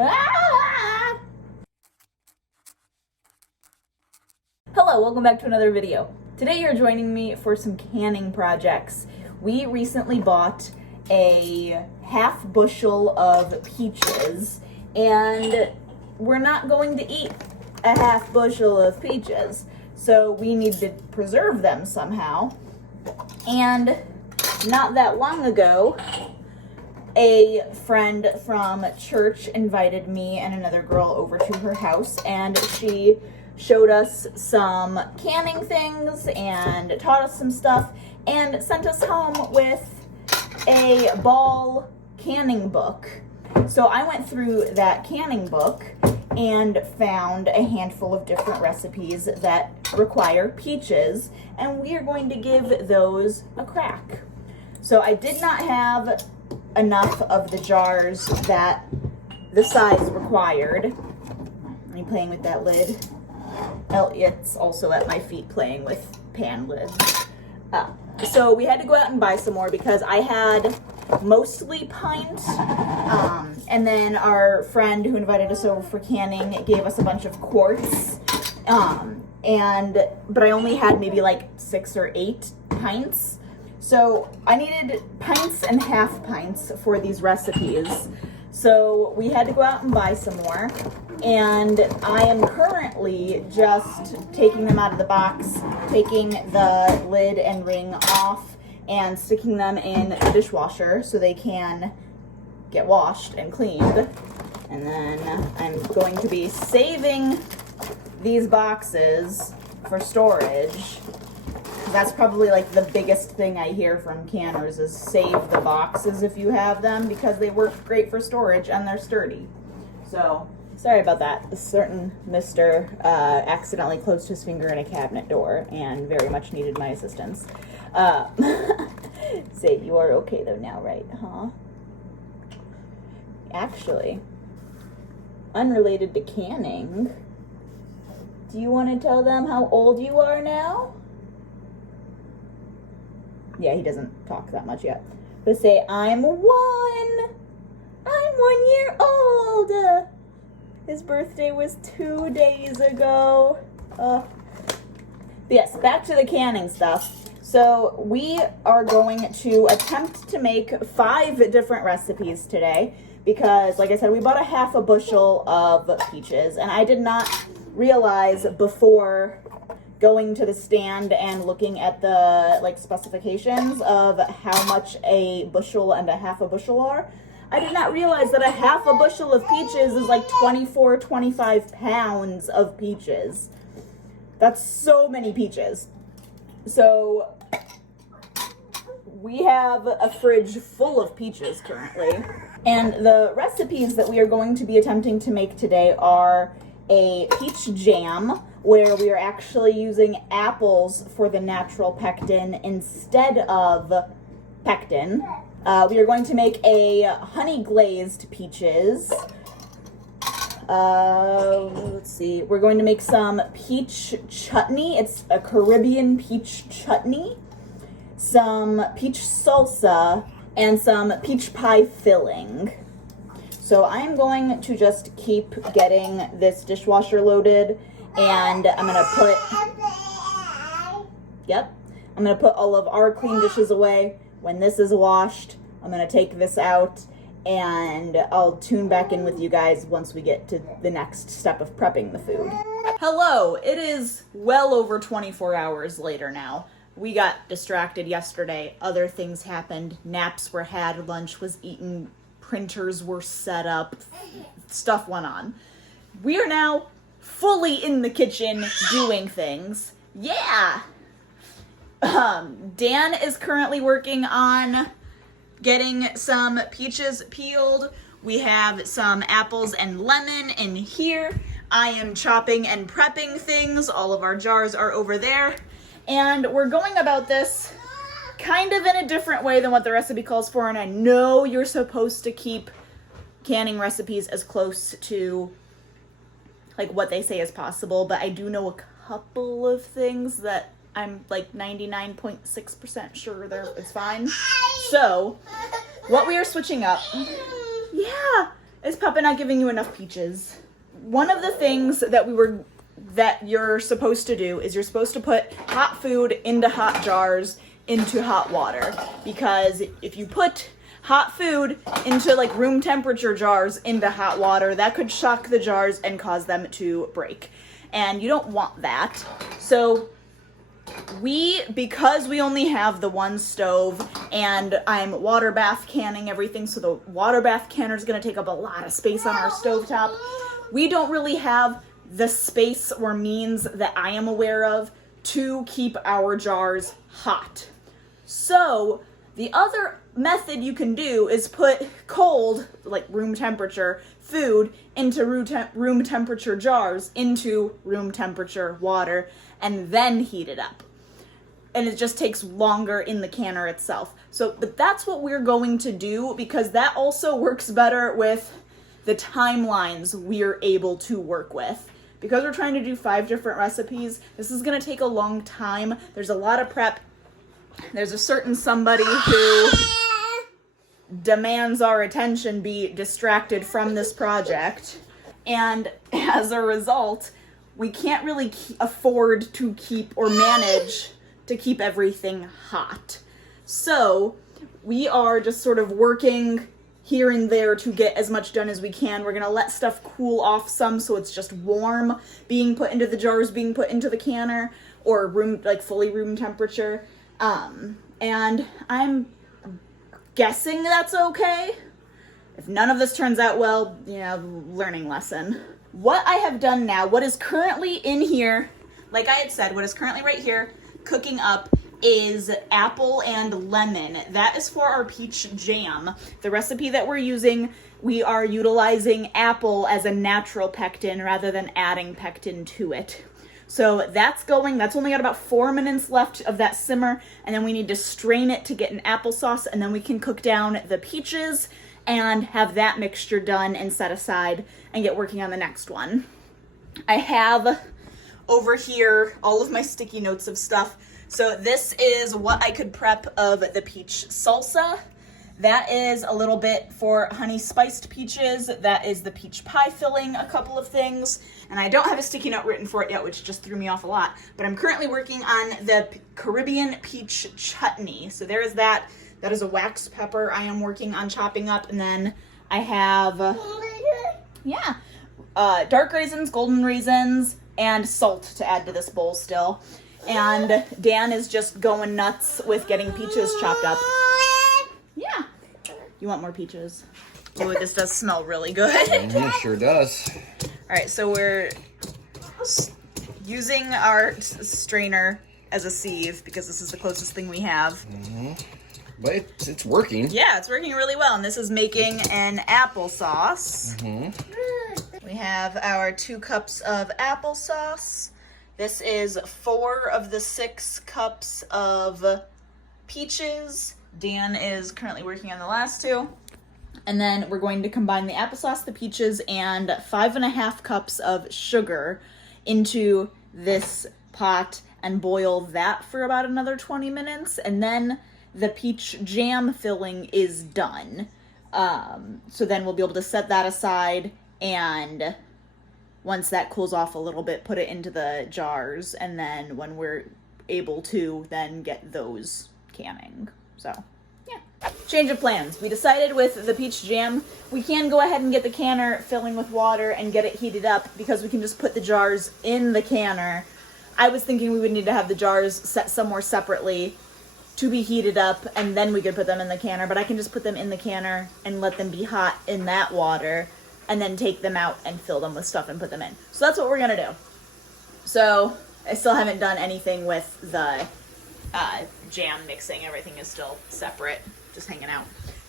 Ah! Hello, welcome back to another video. Today you're joining me for some canning projects. We recently bought a half bushel of peaches, and we're not going to eat a half bushel of peaches, so we need to preserve them somehow. And not that long ago, a friend from church invited me and another girl over to her house, and she showed us some canning things and taught us some stuff and sent us home with a ball canning book. So I went through that canning book and found a handful of different recipes that require peaches, and we are going to give those a crack. So I did not have enough of the jars that the size required. I'm playing with that lid. Elliot's also at my feet playing with pan lids. So we had to go out and buy some more because I had mostly pint, and then our friend who invited us over for canning gave us a bunch of quarts, but I only had maybe like 6 or 8 pints. So I needed pints and half pints for these recipes. So we had to go out and buy some more. And I am currently just taking them out of the box, taking the lid and ring off, and sticking them in the dishwasher so they can get washed and cleaned. And then I'm going to be saving these boxes for storage. That's probably like the biggest thing I hear from canners is save the boxes if you have them, because they work great for storage and they're sturdy. So sorry about that. A certain Mr. Accidentally closed his finger in a cabinet door and very much needed my assistance. Say, you are okay though now, right? Huh? Actually, unrelated to canning, do you want to tell them how old you are now? Yeah, he doesn't talk that much yet. But say, I'm 1. I'm 1 year old. His birthday was 2 days ago. But yes, back to the canning stuff. So we are going to attempt to make 5 different recipes today because, like I said, we bought a half a bushel of peaches, and I did not realize before going to the stand and looking at the specifications of how much a bushel and a half a bushel are. I did not realize that a half a bushel of peaches is like 24, 25 pounds of peaches. That's so many peaches. So we have a fridge full of peaches currently. And the recipes that we are going to be attempting to make today are a peach jam, where we are actually using apples for the natural pectin instead of pectin. We are going to make a honey glazed peaches. Let's see. We're going to make some peach chutney. It's a Caribbean peach chutney, some peach salsa, and some peach pie filling. So I'm going to just keep getting this dishwasher loaded, and I'm going to put all of our clean dishes away. When this is washed, I'm going to take this out, and I'll tune back in with you guys once we get to the next step of prepping the food. Hello, it is well over 24 hours later now. We got distracted yesterday. Other things happened. Naps were had, lunch was eaten, printers were set up, stuff went on. We are now fully in the kitchen doing things. Yeah! Dan is currently working on getting some peaches peeled. We have some apples and lemon in here. I am chopping and prepping things. All of our jars are over there. And we're going about this kind of in a different way than what the recipe calls for. And I know you're supposed to keep canning recipes as close to like what they say is possible, but I do know a couple of things that I'm like 99.6% sure it's fine. So what we are switching up, yeah, is stopped by not giving you enough peaches. One of the things that you're supposed to do is you're supposed to put hot food into hot jars into hot water, because if you put hot food into like room temperature jars into hot water, that could shock the jars and cause them to break. And you don't want that. So because we only have the one stove and I'm water bath canning everything, so the water bath canner is going to take up a lot of space on our stovetop. We don't really have the space or means that I am aware of to keep our jars hot. So the other method you can do is put cold, like room temperature, food into room temperature jars into room temperature water and then heat it up. And it just takes longer in the canner itself. But that's what we're going to do, because that also works better with the timelines we're able to work with. Because we're trying to do 5 different recipes, this is going to take a long time. There's a lot of prep. There's a certain somebody who demands our attention be distracted from this project. And as a result, we can't really afford to keep or manage to keep everything hot. So we are just sort of working here and there to get as much done as we can. We're gonna let stuff cool off some so it's just warm being put into the jars, being put into the canner, or fully room temperature. And I'm guessing that's okay. If none of this turns out well, learning lesson. What I have done now, what is currently in here, like I had said, what is currently right here cooking up is apple and lemon. That is for our peach jam. The recipe that we're using, we are utilizing apple as a natural pectin rather than adding pectin to it. So that's going. That's only got about 4 minutes left of that simmer, and then we need to strain it to get an applesauce, and then we can cook down the peaches and have that mixture done and set aside and get working on the next one. I have over here all of my sticky notes of stuff. So this is what I could prep of the peach salsa. That is a little bit for honey spiced peaches. That is the peach pie filling, a couple of things. And I don't have a sticky note written for it yet, which just threw me off a lot. But I'm currently working on the Caribbean peach chutney. So there is that. That is a wax pepper I am working on chopping up. And then I have, dark raisins, golden raisins, and salt to add to this bowl still. And Dan is just going nuts with getting peaches chopped up. Yeah. You want more peaches? Oh, this does smell really good. It sure does. All right, so we're using our strainer as a sieve because this is the closest thing we have. Mm-hmm. But it's working. Yeah, it's working really well. And this is making an applesauce. Mm-hmm. We have our 2 cups of applesauce. This is 4 of the 6 cups of peaches. Dan is currently working on the last 2. And then we're going to combine the applesauce, the peaches, and 5.5 cups of sugar into this pot and boil that for about another 20 minutes. And then the peach jam filling is done. So then we'll be able to set that aside, and once that cools off a little bit, put it into the jars, and then when we're able to, then get those canning. So, yeah. Change of plans. We decided with the peach jam, we can go ahead and get the canner filling with water and get it heated up, because we can just put the jars in the canner. I was thinking we would need to have the jars set somewhere separately to be heated up, and then we could put them in the canner, but I can just put them in the canner and let them be hot in that water, and then take them out and fill them with stuff and put them in. So that's what we're gonna do. So I still haven't done anything with the jam mixing. Everything is still separate, just hanging out.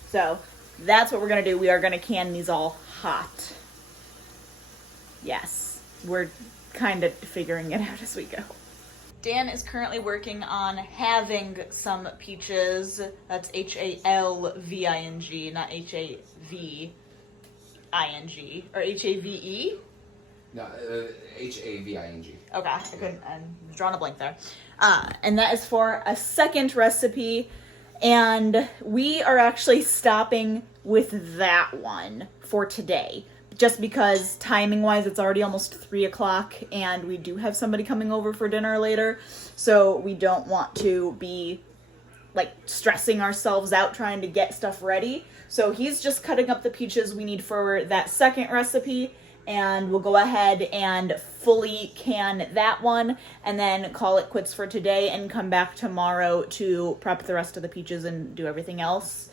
So that's what we're gonna do. We are gonna can these all hot. Yes, we're kind of figuring it out as we go. Dan is currently working on halving some peaches. That's Halving, not Having. Or Have? No, Having. Okay, I'm drawing a blank there. And that is for a second recipe. And we are actually stopping with that one for today. Just because timing-wise, it's already almost 3 o'clock, and we do have somebody coming over for dinner later. So we don't want to be, like, stressing ourselves out trying to get stuff ready. So he's just cutting up the peaches we need for that second recipe, and we'll go ahead and fully can that one, and then call it quits for today and come back tomorrow to prep the rest of the peaches and do everything else.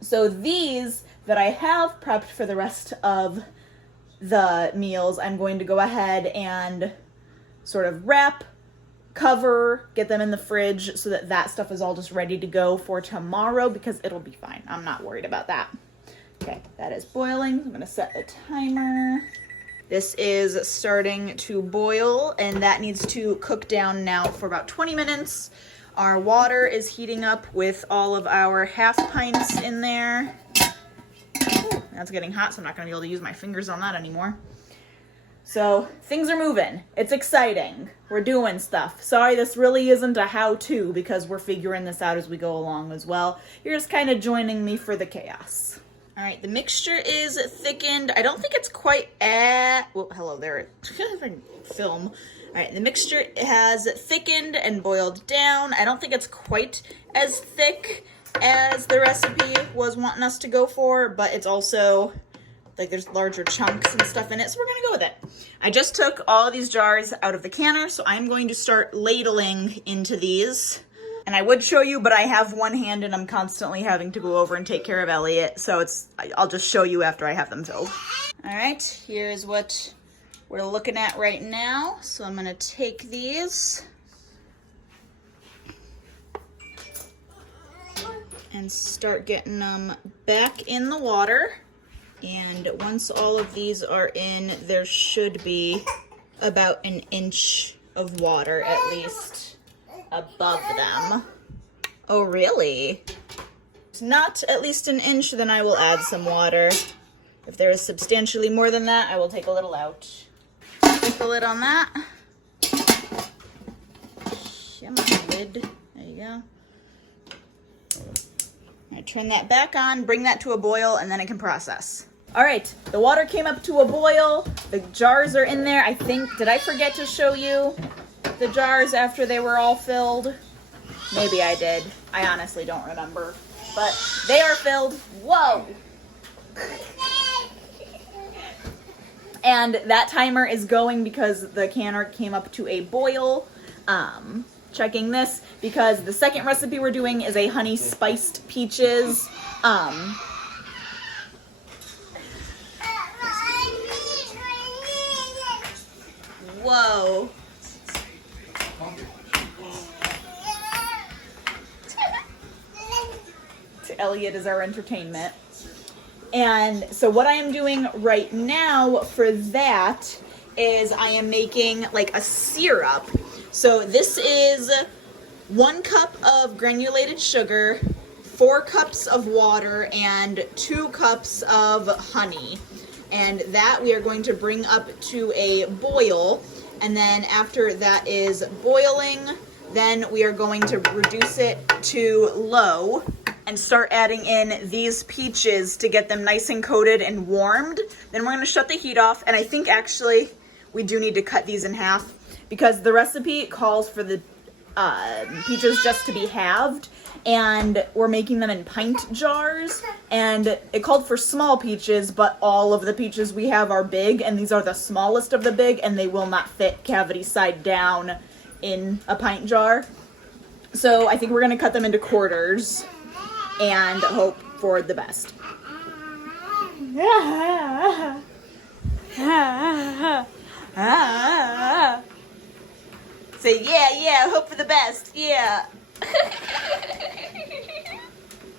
So these that I have prepped for the rest of the meals, I'm going to go ahead and sort of wrap, cover, get them in the fridge so that that stuff is all just ready to go for tomorrow, because it'll be fine. I'm not worried about that. Okay, that is boiling. I'm gonna set a timer. This is starting to boil, and that needs to cook down now for about 20 minutes. Our water is heating up with all of our half pints in there. Ooh, that's getting hot, so I'm not gonna be able to use my fingers on that anymore. So things are moving. It's exciting. We're doing stuff. Sorry, this really isn't a how-to because we're figuring this out as we go along as well. You're just kind of joining me for the chaos. All right, the mixture is thickened. I don't think it's quite well, hello there. Film. All right, the mixture has thickened and boiled down. I don't think it's quite as thick as the recipe was wanting us to go for, but it's also, like, there's larger chunks and stuff in it, so we're gonna go with it. I just took all of these jars out of the canner, so I'm going to start ladling into these. And I would show you, but I have one hand and I'm constantly having to go over and take care of Elliot, so I'll just show you after I have them filled. All right, here's what we're looking at right now. So I'm gonna take these and start getting them back in the water. And once all of these are in, there should be about an inch of water at least above them. Oh, really? It's not at least an inch, then I will add some water. If there is substantially more than that, I will take a little out. Put the lid on that. Come on, lid. There you go. I turn that back on, bring that to a boil, and then it can process. All right, the water came up to a boil. The jars are in there. I think, did I forget to show you the jars after they were all filled? Maybe I did. I honestly don't remember. But they are filled. Whoa! And that timer is going because the canner came up to a boil. Checking this because the second recipe we're doing is a honey spiced peaches. Whoa. Elliot is our entertainment. And so what I am doing right now for that is I am making like a syrup. So this is 1 cup of granulated sugar, 4 cups of water, and 2 cups of honey. And that we are going to bring up to a boil. And then after that is boiling, then we are going to reduce it to low and start adding in these peaches to get them nice and coated and warmed. Then we're gonna shut the heat off, and I think actually we do need to cut these in half because the recipe calls for the peaches just to be halved, and we're making them in pint jars, and it called for small peaches, but all of the peaches we have are big, and these are the smallest of the big, and they will not fit cavity side down in a pint jar. So I think we're gonna cut them into quarters and hope for the best. Say yeah, hope for the best, yeah.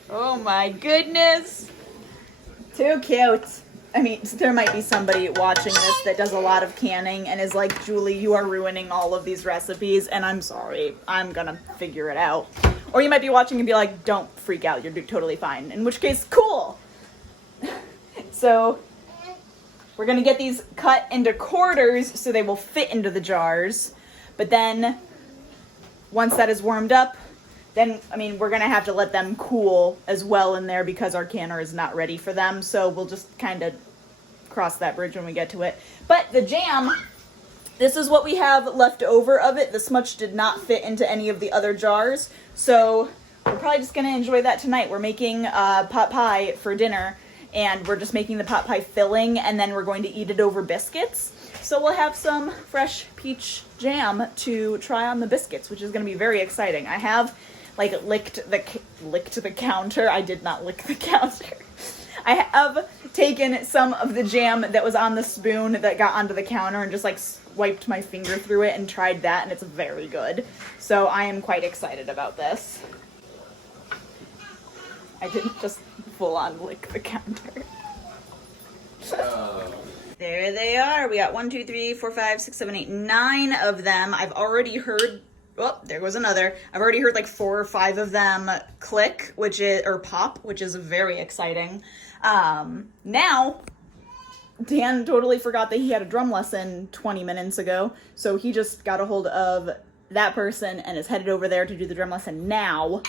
Oh my goodness. Too cute. I mean, there might be somebody watching this that does a lot of canning and is like, Julie, you are ruining all of these recipes, and I'm sorry. I'm gonna figure it out. Or you might be watching and be like, don't freak out, you're totally fine. In which case, cool! So, we're gonna get these cut into quarters so they will fit into the jars. But then, once that is warmed up, then, I mean, we're going to have to let them cool as well in there because our canner is not ready for them. So we'll just kind of cross that bridge when we get to it. But the jam, this is what we have left over of it. This much did not fit into any of the other jars. So we're probably just going to enjoy that tonight. We're making pot pie for dinner, and we're just making the pot pie filling, and then we're going to eat it over biscuits. So we'll have some fresh peach jam to try on the biscuits, which is going to be very exciting. I have like licked the counter. I did not lick the counter. I have taken some of the jam that was on the spoon that got onto the counter and just like wiped my finger through it and tried that, and it's very good. So I am quite excited about this. I didn't just full on lick the counter. There they are. We got 1, 2, 3, 4, 5, 6, 7, 8, 9 of them. I've already heard, oh, there goes another. I've already heard like 4 or 5 of them click, or pop, which is very exciting. Now, Dan totally forgot that he had a drum lesson 20 minutes ago, so he just got a hold of that person and is headed over there to do the drum lesson now.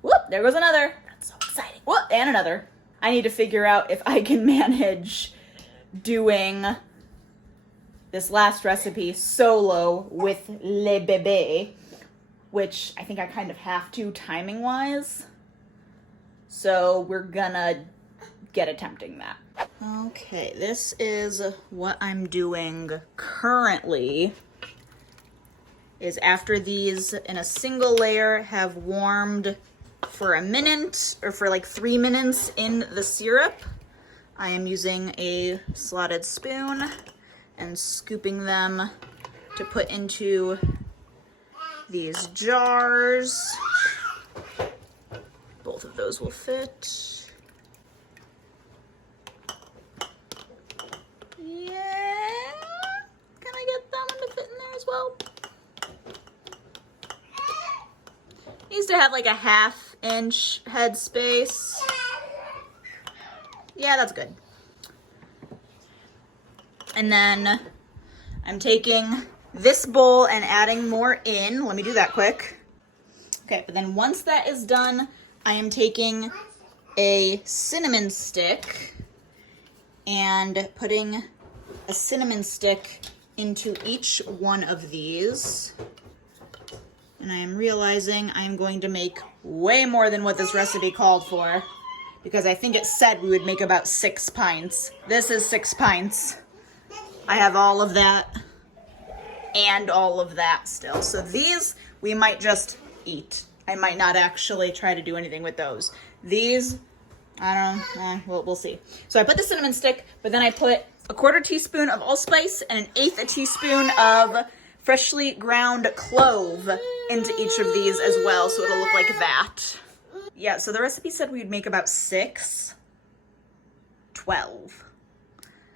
Whoop, there goes another. That's so exciting. Whoop, and another. I need to figure out if I can manage doing this last recipe solo with Le Bébé, which I think I kind of have to timing-wise. So we're gonna get attempting that. Okay, this is what I'm doing currently. Is after these in a single layer have warmed for a minute, or for like 3 minutes in the syrup, I am using a slotted spoon and scooping them to put into these jars. Both of those will fit. Yeah. Can I get that one to fit in there as well? Needs to have like a 1/2 inch head space. Yeah, that's good. And then I'm taking this bowl and adding more in. Let me do that quick. Okay, but then once that is done, I am taking a cinnamon stick and putting a cinnamon stick into each one of these. And I am realizing I'm going to make way more than what this recipe called for, because I think it said we would make about 6 pints. This is 6 pints. I have all of that and all of that still. So these we might just eat. I might not actually try to do anything with those. These, I don't know, we'll see. So I put the cinnamon stick, but then I put a 1/4 teaspoon of allspice and 1/8 teaspoon of freshly ground clove into each of these as well, so it'll look like that. Yeah, so the recipe said we'd make about 6, 12.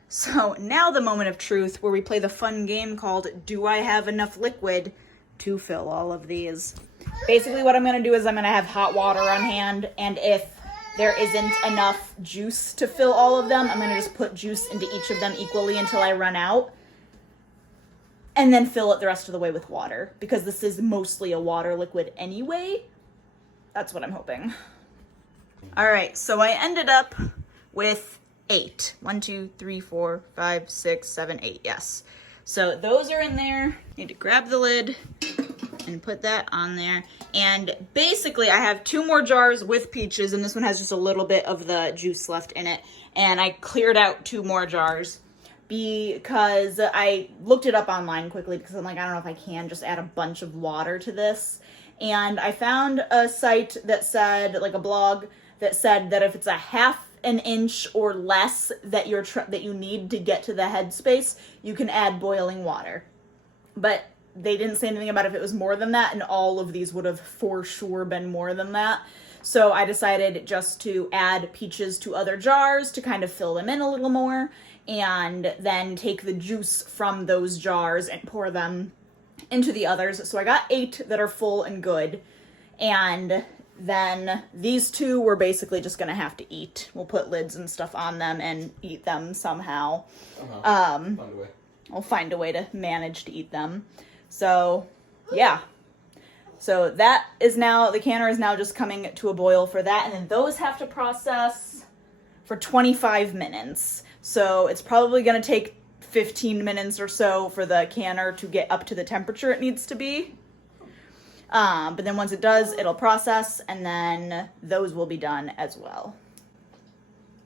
So now the moment of truth where we play the fun game called Do I Have Enough Liquid to fill all of these? Basically what I'm gonna do is I'm gonna have hot water on hand, and if there isn't enough juice to fill all of them, I'm gonna just put juice into each of them equally until I run out, and then fill it the rest of the way with water, because this is mostly a water liquid anyway. That's what I'm hoping. All right, so I ended up with 8. 1, 2, 3, 4, 5, 6, 7, 8, yes. So those are in there. Need to grab the lid and put that on there. And basically I have 2 more jars with peaches, and this one has just a little bit of the juice left in it. And I cleared out 2 more jars because I looked it up online quickly, because I'm like, I don't know if I can just add a bunch of water to this. And I found a site that said, like a blog, that said that if it's a 1/2 inch or less that you need to get to the headspace, you can add boiling water. But they didn't say anything about if it was more than that, and all of these would have for sure been more than that. So I decided just to add peaches to other jars to kind of fill them in a little more, and then take the juice from those jars and pour them into the others. So I got 8 that are full and good, and then these 2 we're basically just gonna have to eat. We'll put lids and stuff on them and eat them somehow. Find a way. I'll find a way to manage to eat them. So yeah, So that is now, the canner is now just coming to a boil for that. And then those have to process for 25 minutes. So it's probably going to take 15 minutes or so for the canner to get up to the temperature it needs to be. But then once it does, it'll process, and then those will be done as well.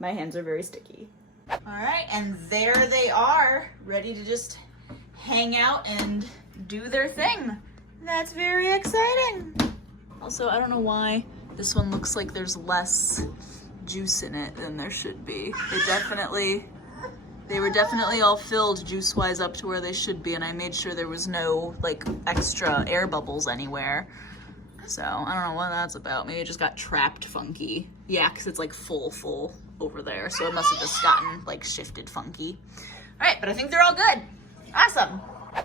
My hands are very sticky. All right, and there they are, ready to just hang out and do their thing. That's very exciting. Also, I don't know why this one looks like there's less juice in it than there should be. They were definitely all filled juice-wise up to where they should be, and I made sure there was no like extra air bubbles anywhere. So I don't know what that's about. Maybe it just got trapped funky. Yeah, because it's like full over there. So it must have just gotten like shifted funky. All right, but I think they're all good. Awesome.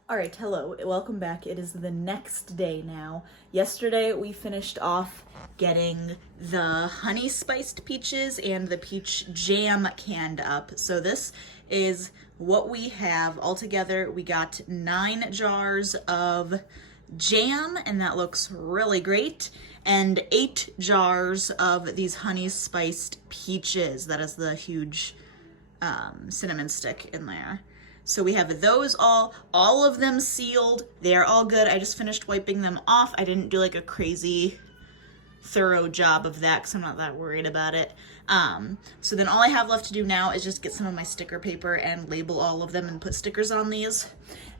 All right, hello, welcome back. It is the next day now. Yesterday we finished off getting the honey spiced peaches and the peach jam canned up. So this is what we have altogether. We got 9 jars of jam, and that looks really great, and 8 jars of these honey spiced peaches. That is the huge cinnamon stick in there. So we have those all of them sealed. They're all good. I just finished wiping them off. I didn't do like a crazy thorough job of that because I'm not that worried about it. So then all I have left to do now is just get some of my sticker paper and label all of them and put stickers on these.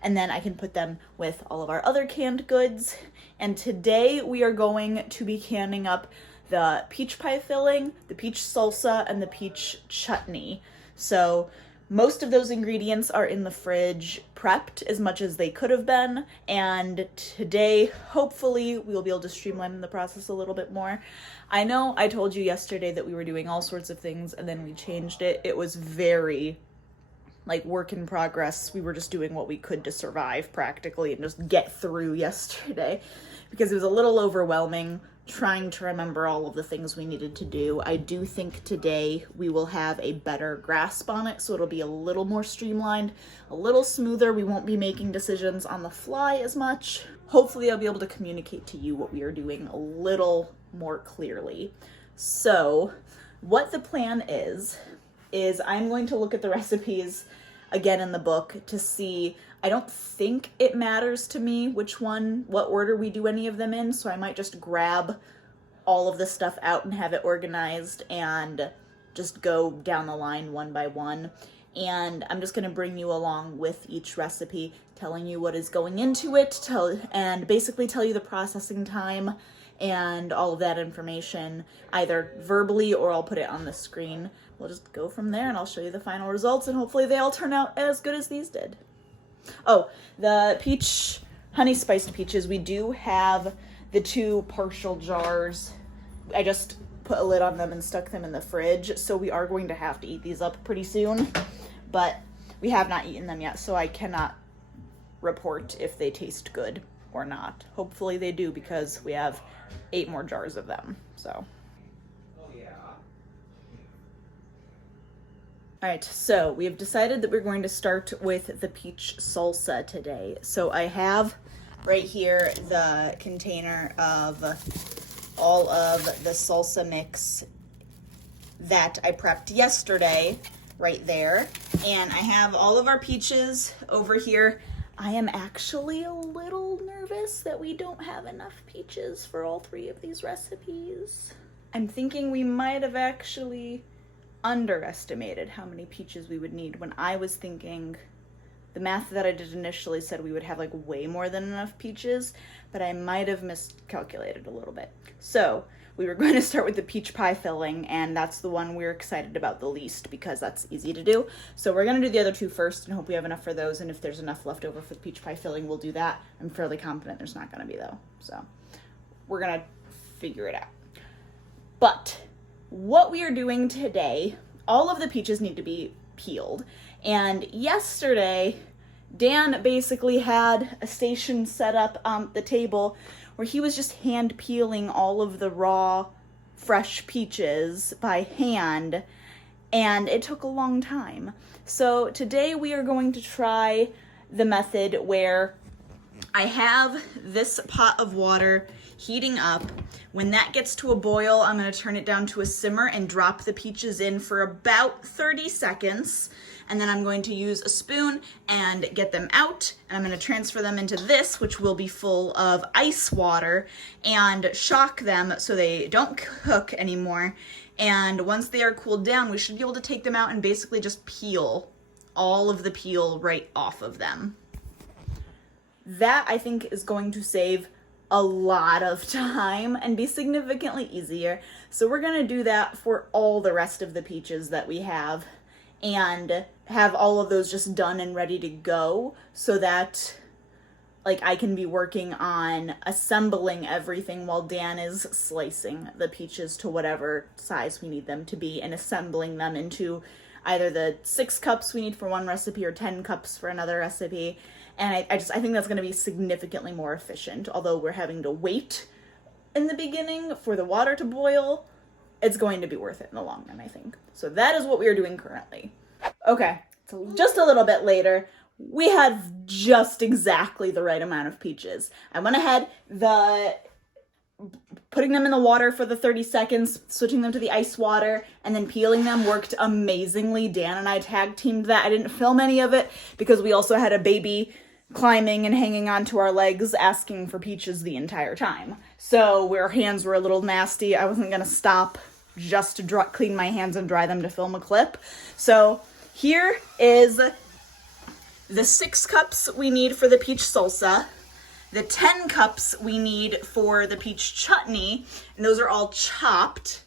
And then I can put them with all of our other canned goods. And today we are going to be canning up the peach pie filling, the peach salsa, and the peach chutney. So most of those ingredients are in the fridge prepped as much as they could have been, and today, hopefully, we'll be able to streamline the process a little bit more. I know I told you yesterday that we were doing all sorts of things, and then we changed it. It was very, like, work in progress. We were just doing what we could to survive, practically, and just get through yesterday, because it was a little overwhelming trying to remember all of the things we needed to do. I do think today we will have a better grasp on it, so it'll be a little more streamlined, a little smoother. We won't be making decisions on the fly as much. Hopefully I'll be able to communicate to you what we are doing a little more clearly. So what the plan is I'm going to look at the recipes again in the book to see. I don't think it matters to me what order we do any of them in, so I might just grab all of this stuff out and have it organized and just go down the line one by one. And I'm just gonna bring you along with each recipe, telling you what is going into it, and basically tell you the processing time and all of that information, either verbally or I'll put it on the screen. We'll just go from there and I'll show you the final results, and hopefully they all turn out as good as these did. Oh, the peach honey spiced peaches, we do have the 2 partial jars. I just put a lid on them and stuck them in the fridge, so we are going to have to eat these up pretty soon, but we have not eaten them yet, so I cannot report if they taste good or not. Hopefully they do, because we have 8 more jars of them, so. All right, so we have decided that we're going to start with the peach salsa today. So I have right here the container of all of the salsa mix that I prepped yesterday right there. And I have all of our peaches over here. I am actually a little nervous that we don't have enough peaches for all 3 of these recipes. I'm thinking we might have actually underestimated how many peaches we would need, when I was thinking the math that I did initially said we would have like way more than enough peaches, but I might have miscalculated a little bit. So we were going to start with the peach pie filling, and that's the one we're excited about the least because that's easy to do. So we're going to do the other 2 first and hope we have enough for those, and if there's enough left over for the peach pie filling, we'll do that. I'm fairly confident there's not going to be though, so we're going to figure it out. But what we are doing today, all of the peaches need to be peeled. And yesterday, Dan basically had a station set up on the table where he was just hand peeling all of the raw, fresh peaches by hand, and it took a long time. So today we are going to try the method where I have this pot of water heating up. When that gets to a boil, I'm gonna turn it down to a simmer and drop the peaches in for about 30 seconds. And then I'm going to use a spoon and get them out. And I'm gonna transfer them into this, which will be full of ice water, and shock them so they don't cook anymore. And once they are cooled down, we should be able to take them out and basically just peel all of the peel right off of them. That, I think, is going to save a lot of time and be significantly easier. So we're gonna do that for all the rest of the peaches that we have, and have all of those just done and ready to go, so that like I can be working on assembling everything while Dan is slicing the peaches to whatever size we need them to be and assembling them into either the 6 cups we need for one recipe or 10 cups for another recipe. And I think that's going to be significantly more efficient. Although we're having to wait in the beginning for the water to boil, it's going to be worth it in the long run, I think. So that is what we are doing currently. Okay, so just a little bit later, we had just exactly the right amount of peaches. I went ahead, putting them in the water for the 30 seconds, switching them to the ice water, and then peeling them worked amazingly. Dan and I tag teamed that. I didn't film any of it because we also had a baby climbing and hanging onto our legs asking for peaches the entire time. So our hands were a little nasty. I wasn't gonna stop just to clean my hands and dry them to film a clip. So here is the 6 cups we need for the peach salsa, the 10 cups we need for the peach chutney, and those are all chopped.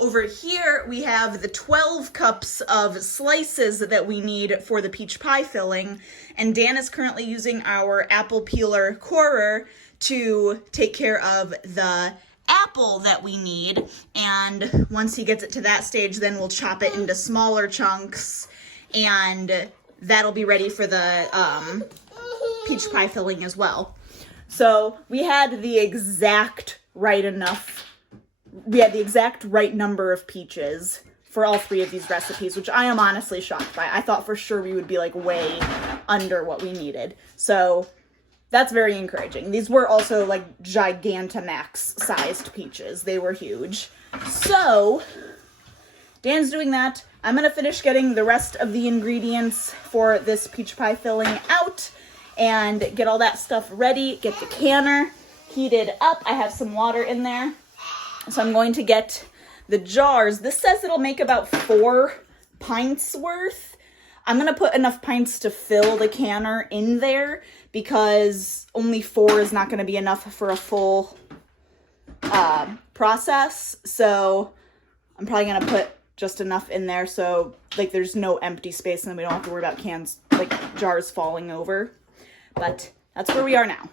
Over here, we have the 12 cups of slices that we need for the peach pie filling, and Dan is currently using our apple peeler corer to take care of the apple that we need, and once he gets it to that stage, then we'll chop it into smaller chunks, and that'll be ready for the peach pie filling as well. So we had the exact right number of peaches for all 3 of these recipes, which I am honestly shocked by. I thought for sure we would be like way under what we needed. So that's very encouraging. These were also like Gigantamax sized peaches. They were huge. So Dan's doing that. I'm gonna finish getting the rest of the ingredients for this peach pie filling out and get all that stuff ready, get the canner heated up. I have some water in there. So I'm going to get the jars. This says it'll make about 4 pints worth. I'm going to put enough pints to fill the canner in there because only 4 is not going to be enough for a full process. So I'm probably going to put just enough in there so like there's no empty space and we don't have to worry about jars falling over. But that's where we are now.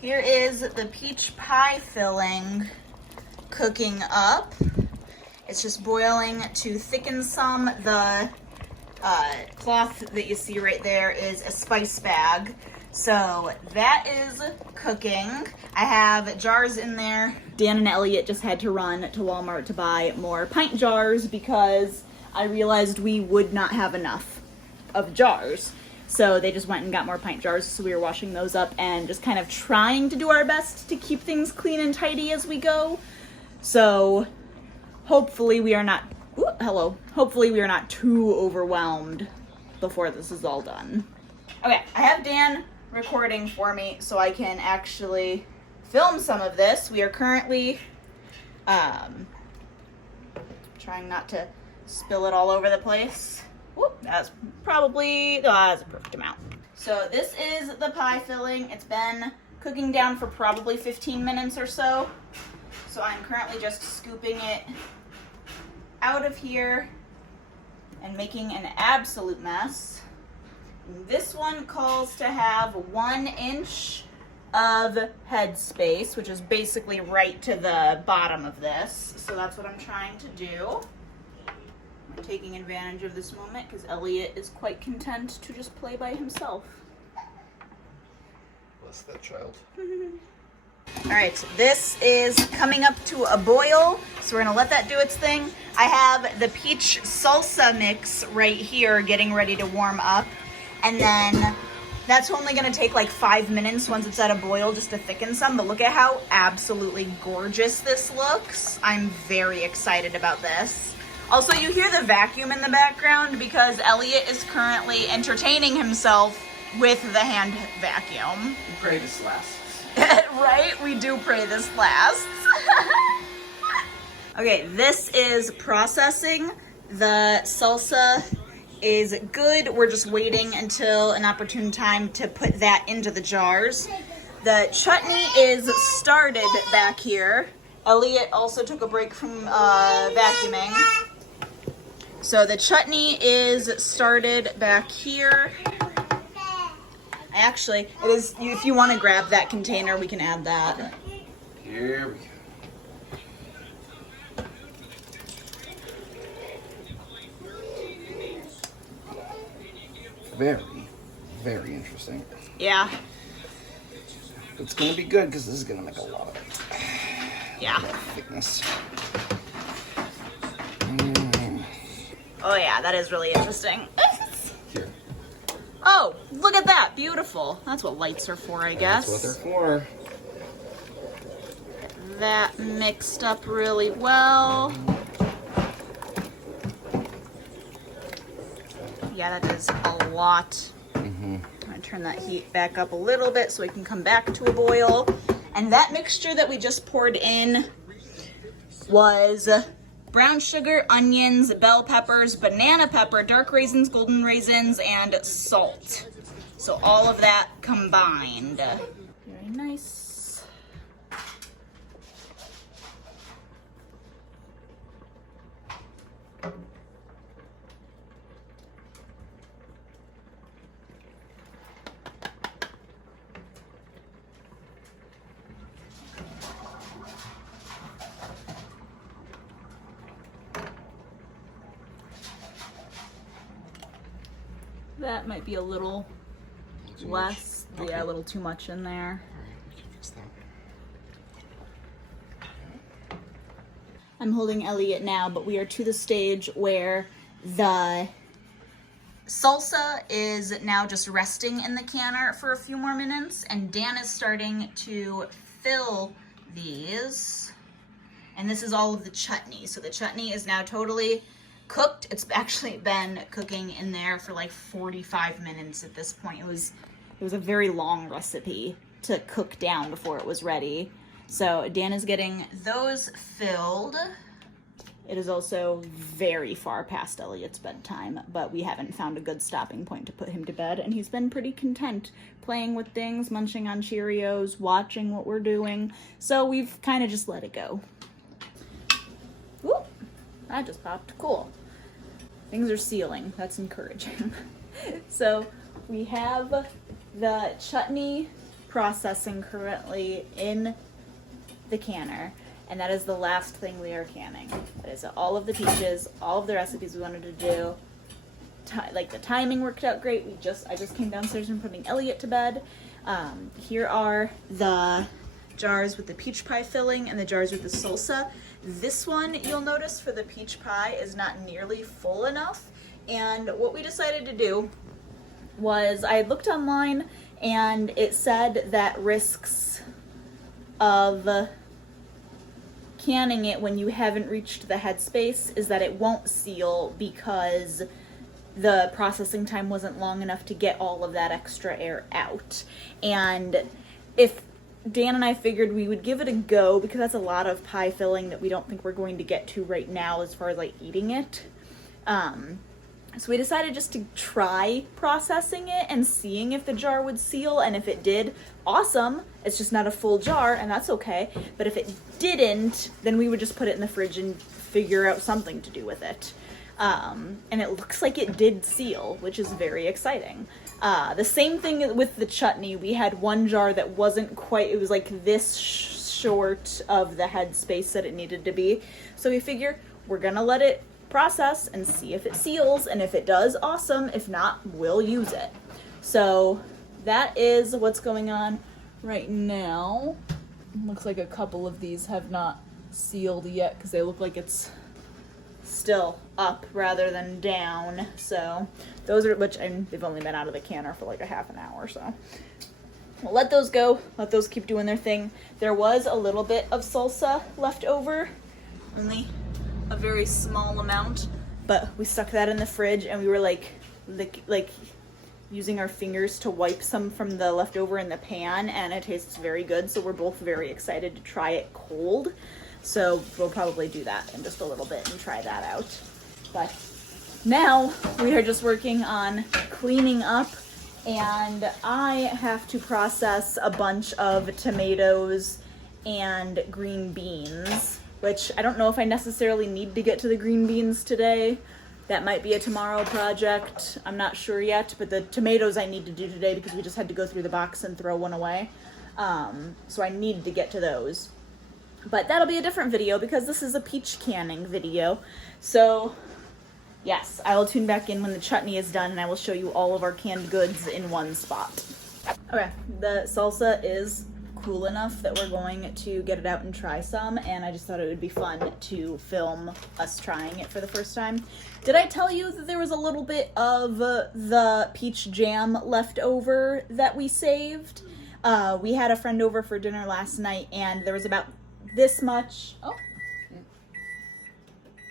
Here is the peach pie filling cooking up. It's just boiling to thicken some. The cloth that you see right there is a spice bag. So that is cooking. I have jars in there. Dan and Elliot just had to run to Walmart to buy more pint jars because I realized we would not have enough of jars. So they just went and got more pint jars. So we were washing those up and just kind of trying to do our best to keep things clean and tidy as we go. So hopefully we are not, hopefully we are not too overwhelmed before this is all done. Okay, I have Dan recording for me so I can actually film some of this. We are currently trying not to spill it all over the place. Whoop, that's probably, that's a perfect amount. So this is the pie filling. It's been cooking down for probably 15 minutes or so. So I'm currently just scooping it out of here and making an absolute mess. This one calls to have 1 inch of head space, which is basically right to the bottom of this. So that's what I'm trying to do. I'm taking advantage of this moment because Elliot is quite content to just play by himself. Bless that child. All right, so this is coming up to a boil, so we're gonna let that do its thing. I have the peach salsa mix right here getting ready to warm up, and then That's only gonna take like 5 minutes once it's at a boil just to thicken some, but look at how absolutely gorgeous this looks. I'm very excited about this. Also, you hear the vacuum in the background because Elliot is currently entertaining himself with the hand vacuum. We pray this lasts. Right? We do pray this lasts. Okay, this is processing. The salsa is good. We're just waiting until an opportune time to put that into the jars. The chutney is started back here. Elliot also took a break from vacuuming. So the chutney is started back here. Actually, it is. If you want to grab that container, we can add that. Okay. Here we go. Very, very interesting. Yeah. It's gonna be good because this is gonna make a lot of Yeah. thickness. Oh yeah, that is really interesting. Here. Oh, look at that. Beautiful. That's what lights are for, I guess. That's what they're for. That mixed up really well. Yeah, that is a lot. I'm gonna turn that heat back up a little bit so it can come back to a boil. And that mixture that we just poured in was brown sugar, onions, bell peppers, banana pepper, dark raisins, golden raisins, and salt. So all of that combined. Very nice. That might be a little less. Okay. Yeah, a little too much in there. Alright, we can fix that. I'm holding Elliot now, but we are to the stage where the salsa is now just resting in the canner for a few more minutes, and Dan is starting to fill these. And this is all of the chutney. So the chutney is now totally cooked. It's actually been cooking in there for like 45 minutes at this point. It was a very long recipe to cook down before it was ready. So Dan is getting those filled. It is also very far past Elliot's bedtime, but we haven't found a good stopping point to put him to bed, and he's been pretty content playing with things, munching on Cheerios, watching what we're doing. So we've kind of just let it go. Whoop. That just popped. Cool. Things are sealing. That's encouraging. So we have the chutney processing currently in the canner, and that is the last thing we are canning. That is all of the peaches, all of the recipes we wanted to do. Like the timing worked out great. I just came downstairs from putting Elliot to bed. Here are the jars with the peach pie filling and the jars with the salsa. This one, you'll notice for the peach pie, is not nearly full enough. And what we decided to do was, I had looked online and it said that risks of canning it when you haven't reached the headspace is that it won't seal because the processing time wasn't long enough to get all of that extra air out. And if Dan and I figured we would give it a go, because that's a lot of pie filling that we don't think we're going to get to right now as far as like eating it. So we decided just to try processing it and seeing if the jar would seal, and if it did, awesome. It's just not a full jar, and that's okay. But if it didn't, then we would just put it in the fridge and figure out something to do with it. And it looks like it did seal, which is very exciting. The same thing with the chutney. We had one jar that wasn't quite, it was like this short of the headspace that it needed to be. So we figure we're gonna let it process and see if it seals, and if it does, awesome. If not, we'll use it. So that is what's going on right now. Looks like a couple of these have not sealed yet because they look like it's still up rather than down. So those are, they've only been out of the canner for like a half an hour, so we'll let those go, let those keep doing their thing. There was a little bit of salsa left over, only a very small amount, but we stuck that in the fridge and we were like using our fingers to wipe some from the leftover in the pan, and it tastes very good, so we're both very excited to try it cold. So we'll probably do that in just a little bit and try that out. But now we are just working on cleaning up, and I have to process a bunch of tomatoes and green beans, which I don't know if I necessarily need to get to the green beans today. That might be a tomorrow project. I'm not sure yet, but the tomatoes I need to do today because we just had to go through the box and throw one away. So I need to get to those. But that'll be a different video because this is a peach canning video. So yes, I will tune back in when the chutney is done and I will show you all of our canned goods in one spot. Okay, the salsa is cool enough that we're going to get it out and try some, and I just thought it would be fun to film us trying it for the first time. Did I tell you that there was a little bit of the peach jam left over that we saved? We had a friend over for dinner last night, and there was about this much. Oh,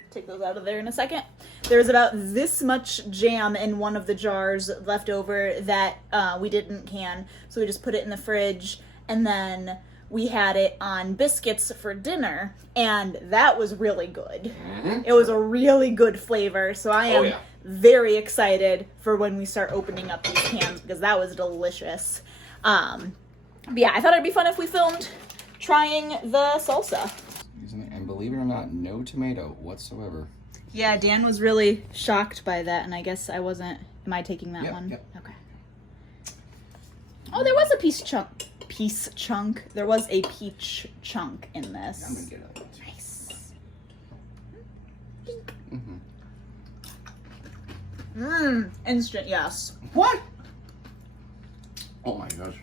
take those out of there in a second. There was about this much jam in one of the jars left over that we didn't can, so we just put it in the fridge, and then we had it on biscuits for dinner, and that was really good. Mm-hmm. It was a really good flavor, so I am very excited for when we start opening up these cans because that was delicious. But yeah, I thought it'd be fun if we filmed trying the salsa. And believe it or not, no tomato whatsoever. Yeah, Dan was really shocked by that, and I guess I wasn't. Am I taking that one? Yep. Okay. Oh, there was a peach chunk. There was a peach chunk in this. Yeah, I'm gonna get it. Nice. Instant yes. What? Oh my gosh.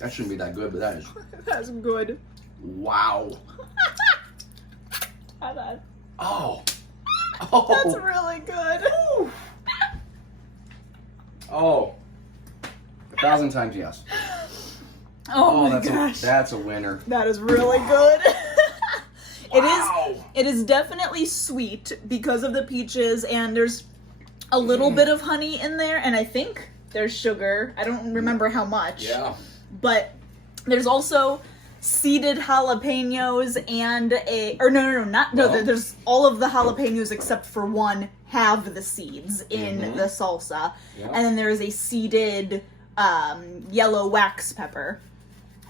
That shouldn't be that good, but that is. That's good. Wow. How bad? Oh. That's really good. Oh. 1,000 times yes. Oh my gosh. That's a winner. That is really good. It is definitely sweet because of the peaches, and there's a little bit of honey in there, and I think there's sugar. I don't remember how much. Yeah. But there's also seeded jalapenos and there's all of the jalapenos except for one have the seeds in the salsa. Yeah. And then there is a seeded yellow wax pepper.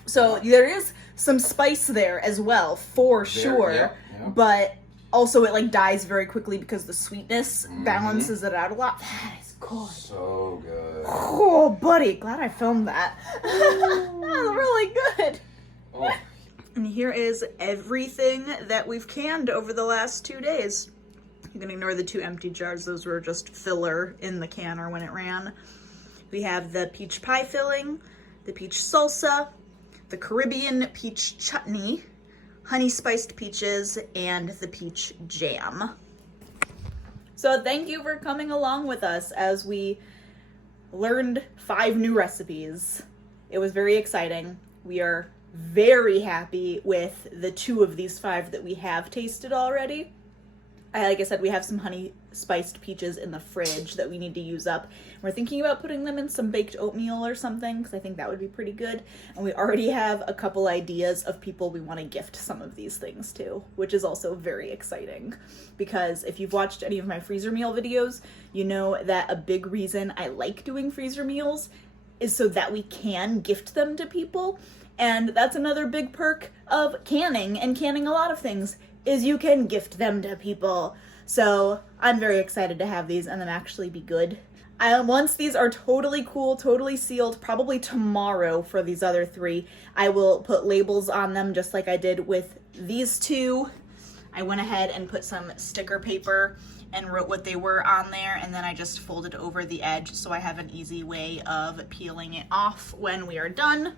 So there is some spice there as well, for sure. Yeah. But also it like dies very quickly because the sweetness balances it out a lot. That is good. So good. Oh, buddy, glad I filmed that. That was really good. Oh. And here is everything that we've canned over the last 2 days. You can ignore the 2 empty jars. Those were just filler in the canner when it ran. We have the peach pie filling, the peach salsa, the Caribbean peach chutney, honey spiced peaches, and the peach jam. So thank you for coming along with us as we learned 5 new recipes. It was very exciting. We are very happy with the 2 of these 5 that we have tasted already. Like I said, we have some honey spiced peaches in the fridge that we need to use up. We're thinking about putting them in some baked oatmeal or something because I think that would be pretty good. And we already have a couple ideas of people we want to gift some of these things to, which is also very exciting. Because if you've watched any of my freezer meal videos, you know that a big reason I like doing freezer meals is so that we can gift them to people. And that's another big perk of canning and canning a lot of things, is you can gift them to people. So I'm very excited to have these and them actually be good. Once these are totally cool, totally sealed, probably tomorrow for these other 3, I will put labels on them just like I did with these 2. I went ahead and put some sticker paper and wrote what they were on there, and then I just folded over the edge so I have an easy way of peeling it off when we are done.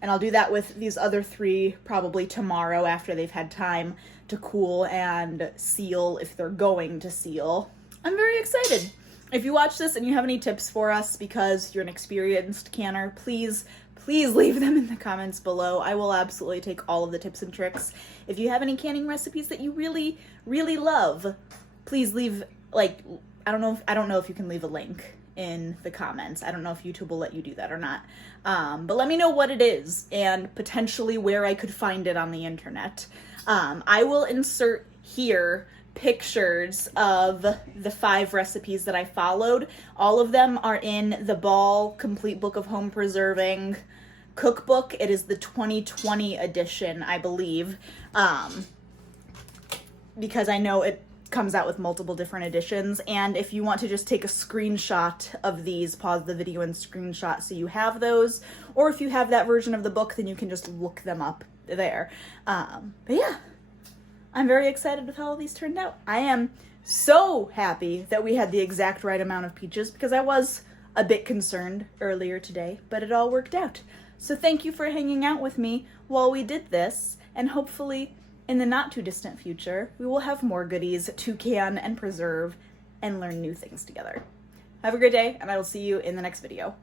And I'll do that with these other 3 probably tomorrow after they've had time to cool and seal if they're going to seal. I'm very excited. If you watch this and you have any tips for us because you're an experienced canner, please leave them in the comments below. I will absolutely take all of the tips and tricks. If you have any canning recipes that you really, really love, please leave, like, I don't know if you can leave a link in the comments. I don't know if YouTube will let you do that or not. But let me know what it is and potentially where I could find it on the internet. I will insert here pictures of the 5 recipes that I followed. All of them are in the Ball Complete Book of Home Preserving cookbook. It is the 2020 edition, I believe, because I know it comes out with multiple different editions. And if you want to just take a screenshot of these, pause the video and screenshot so you have those, or if you have that version of the book, then you can just look them up there. But yeah, I'm very excited with how all these turned out. I am so happy that we had the exact right amount of peaches because I was a bit concerned earlier today, but it all worked out. So thank you for hanging out with me while we did this, and hopefully in the not too distant future, we will have more goodies to can and preserve and learn new things together. Have a great day, and I will see you in the next video.